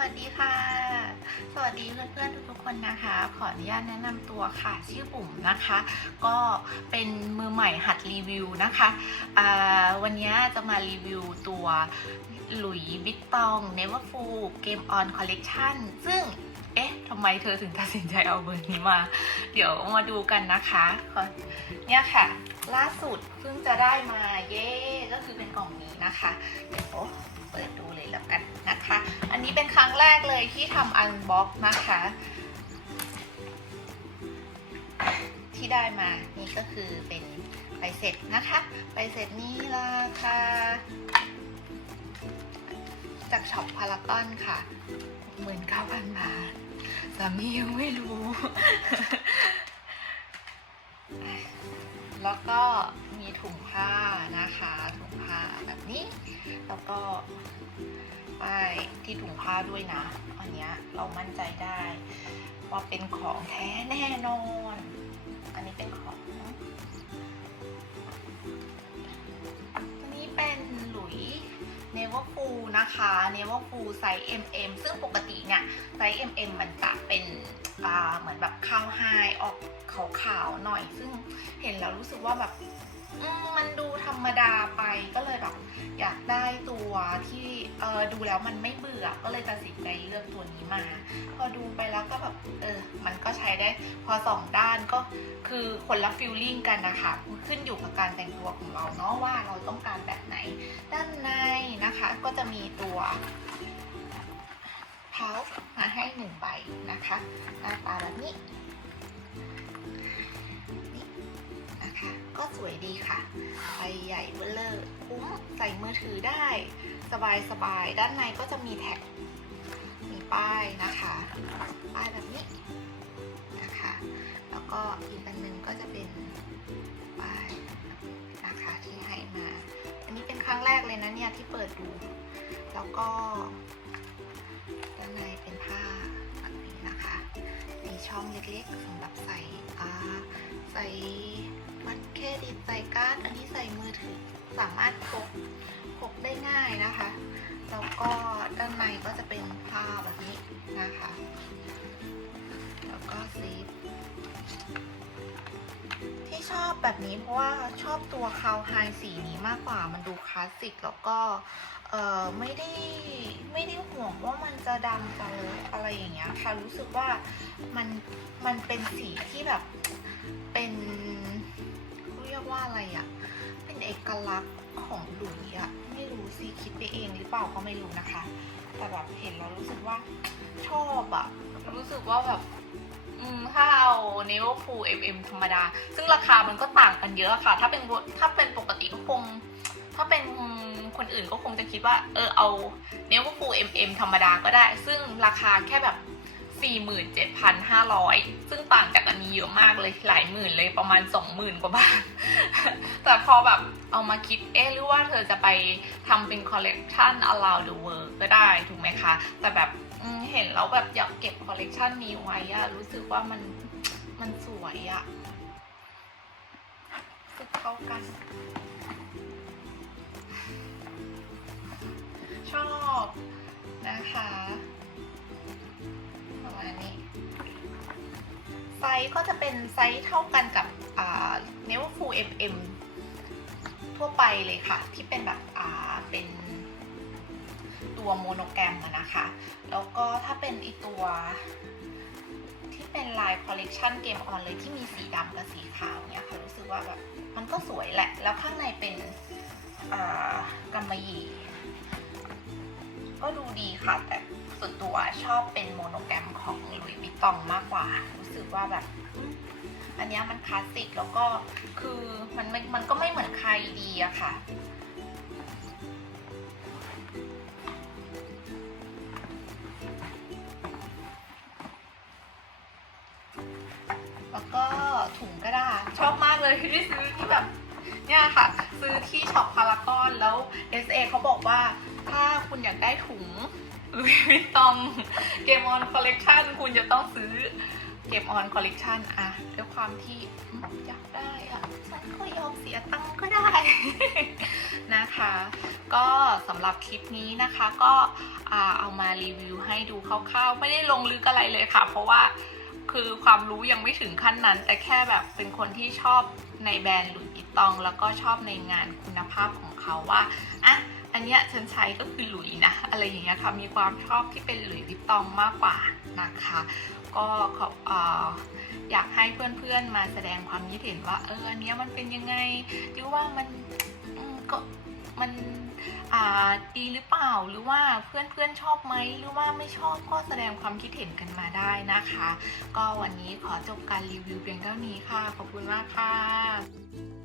วัสดีค่ะ สวัสดีเพื่อนๆทุกๆคนนะคะ ขออนุญาตแนะนำตัวค่ะ ชื่อบุ๋มนะคะ ก็เป็นมือใหม่หัดรีวิวนะคะวันนี้จะมารีวิวตัวหลุยบิตตอง Neverfull Game On Collection ซึ่งเอ๊ะทำไมเธอถึงตัดสินใจเอาเบอร์นี้มา เดี๋ยวมาดูกันนะคะ เนี่ยค่ะ ล่าสุดเพิ่งจะได้มาเย้ก็คือเป็นกล่องนี้นะคะ เดี๋ยวเปิดดู เลยที่ทำอันบ็อกนะคะ ที่ได้มานี่ก็คือเป็นใบเสร็จนะคะใบเสร็จนี้ราคาจากช็อปพารากอนค่ะหมื่นเก้าพันบาทสามียังไม่รู้ แล้วก็มีถุงผ้านะคะ ถุงผ้าแบบนี้ แล้วก็ ป้ายที่ถุงผ้าด้วยนะ อันเนี้ยเรามั่นใจได้ ว่าเป็นของแท้แน่นอน อันนี้เป็นของอันนี้เป็นหลุยเนเวอร์ฟูนะคะเนเวอร์ฟูไซส์ MM ซึ่งปกติเนี่ยไซส์ MM มันจะเป็นเหมือนแบบข้าวไฮออกขาวๆหน่อย ซึ่งเห็นแล้วรู้สึกว่าแบบ มันดูธรรมดาไปก็เลยแบบอยากได้ตัวที่เออดูแล้วมันไม่เบื่อก็เลยตัดสินใจเลือกตัวนี้มา พอดูไปแล้วก็แบบเออมันก็ใช้ได้พอสองด้านก็คือคนละฟิลลิ่งกันนะคะขึ้นอยู่กับการแต่งตัวของเราเนาะว่าเราต้องการแบบไหน ด้านในนะคะก็จะมีตัวเท้ามาให้หนึ่งใบนะคะหน้าตาแบบนี้ คะก็สวยดีค่ะใบใหญ่เบลเลอร์คุ้มใส่มือถือได้ สบายสบายๆด้านในก็จะมีแท็ก มีป้ายนะคะ ป้ายแบบนี้นะคะ แล้วก็อีกอันหนึงก็จะเป็นป้ายนะคะที่ให้มา อันนี้เป็นครั้งแรกเลยนะเนี่ยที่เปิดดู แล้วก็ด้านในเป็นผ้าแบบนี้นะคะ มีช่องเล็กๆสำหรับใส่ใส่ บัตรเครดิตใส่การ์ด อันนี้ใส่มือถือสามารถพกพกได้ง่ายนะคะ แล้วก็ด้านในก็จะเป็นผ้าแบบนี้นะคะ แล้วก็ซีฟที่ชอบแบบนี้เพราะว่าชอบตัวคาวไฮสีนี้มากกว่า มันดูคลาสสิกแล้วก็เออไม่ได้ไม่ได้ห่วงว่ามันจะดำไปอะไรอย่างเงี้ยค่ะ รู้สึกว่ามันมันเป็นสีที่แบบเป็น ยกว่าอะไรอะเป็นเอกลักษณ์ของหลุยอะไม่รู้สิคิดไปเองหรือเปล่าก็ไม่รู้นะคะ แต่แบบเห็นแล้วรู้สึกว่าชอบอะรู้สึกว่าแบบถ้าเอา n e v e r Full MM ธรรมดา ซึ่งราคามันก็ต่างกันเยอะค่ะ ถ้าเป็นถ้าเป็นปกติก็คง ถ้าเป็นคนอื่นก็คงจะคิดว่า เออเอา n e v e r Full MM ธรรมดาก็ได้ ซึ่งราคาแค่แบบ 47,500 ซึ่งต่างจากอันนี้เยอะมากเลยหลายหมื่นเลยประมาณ 20,000 กว่าบาท แต่พอแบบเอามาคิดเอ๊ะหรือว่าเธอจะไปทำเป็นคอลเลกชัน around the world ก็ได้ถูกไหมคะ แต่แบบเห็นแล้วแบบอยากเก็บคอลเลกชันนี้ไว้อะรู้สึกว่ามันมันสวยอะสึกเข้ากัน ชอบนะคะ ประมาณนี้ ไซส์ก็จะเป็นไซส์เท่ากันกับอ่า n e v e r Full MM ทั่วไปเลยค่ะ ที่เป็นแบบเป็นตัวโมโนแกรมนะคะ แล้วก็ถ้าเป็นอีตัวที่เป็นลายคอลเลกชันเกมออนเลยที่มีสีดำกับสีขาวเนี่ยค่ะรู้สึกว่าแบบมันก็สวยแหละ แล้วข้างในเป็นกำมะหยี่ก็ดูดีค่ะแต่ ส่วนตัวชอบเป็นโมโนแกรมของหลุยส์วิตตองมากกว่า รู้สึกว่าแบบ อันนี้มันคลาสสิกแล้วก็คือมันไม่มันก็ไม่เหมือนใครดีอะค่ะแล้วก็ถุงกระดาษชอบมากเลยที่ซื้อที่แบบเนี่ยค่ะ ซื้อที่ช็อปพารากอนแล้ว SA เขาบอกว่าถ้าคุณอยากได้ถุง หรือวิตตองเกมออนคอลเลกชันคุณจะต้องซื้อเกมออนคอลเลกชันอะด้วยความที่อยากได้อะฉันก็ยอมเสียตังค์ก็ได้ นะคะ ก็สำหรับคลิปนี้นะคะก็เอามารีวิวให้ดูคร่าวๆ ไม่ได้ลงลึกอะไรเลยค่ะ เพราะว่าคือความรู้ยังไม่ถึงขั้นนั้น แต่แค่แบบเป็นคนที่ชอบในแบรนด์หลุยส์วิตตอง แล้วก็ชอบในงานคุณภาพของเขาว่าอะ อันเนี้ยฉันใช้ก็คือหลุยนะ อะไรอย่างเงี้ยค่ะมีความชอบที่เป็นหลุยวิตตองมากกว่านะคะ ก็ขอบอ่าอยากให้เพื่อนๆมาแสดงความคิดเห็นว่าเอออันเนี้ยมันเป็นยังไงหรือว่ามันมก็มันอ่าดีหรือเปล่าหรือว่าเพื่อนๆชอบไหมหรือว่าไม่ชอบก็แสดงความคิดเห็นกันมาได้นะคะ ก็วันนี้ขอจบการรีวิวเพียงเท่านี้ค่ะ ขอบคุณมากค่ะ